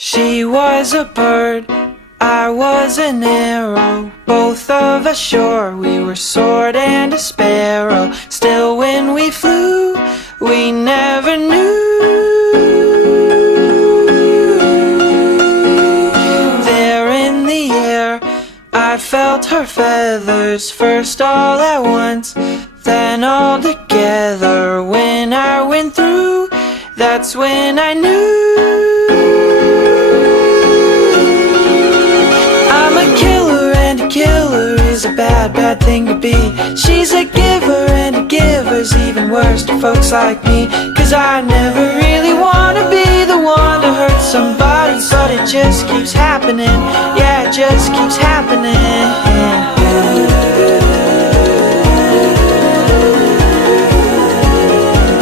She was a bird, I was an arrow. Both of us sure we were sword and a sparrow. Still when we flew, we never knew. There in the air, I felt her feathers, first all at once, then all together. When I went through, that's when I knew. I'm a killer, and a killer is a bad, bad thing to be. She's a giver, and a giver's even worse to folks like me. Cause I never really wanna be the one to hurt somebody, but it just keeps happening. Yeah, it just keeps happening.